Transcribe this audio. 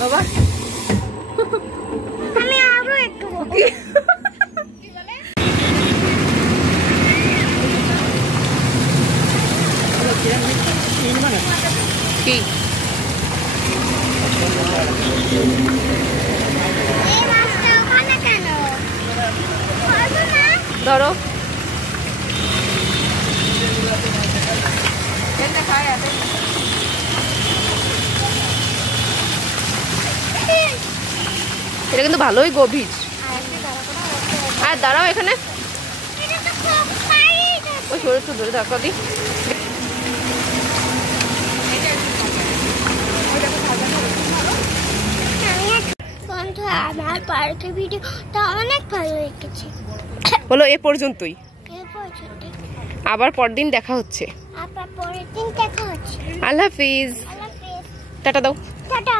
বাবা আমি আরো একটু কি বলে কি এই মাছটা ওখানে কেন ধরবো না ধরো কেন খায় আছে এটা কিন্তু ভালোই গভীর আর দাঁড়াও এখানে ওই শরীর একটু ধরে ধাক্কা দি বন্ধু আমার পার্কের ভিডিওটা অনেক ভালো লেগেছে হলো এ পর্যন্তই এই পর্যন্ত আবার পরদিন দেখা হচ্ছে আবার পরের দিন দেখা হচ্ছে আল্লাহ হাফিজ আল্লাহ হাফেজ টাটা দাও টাটা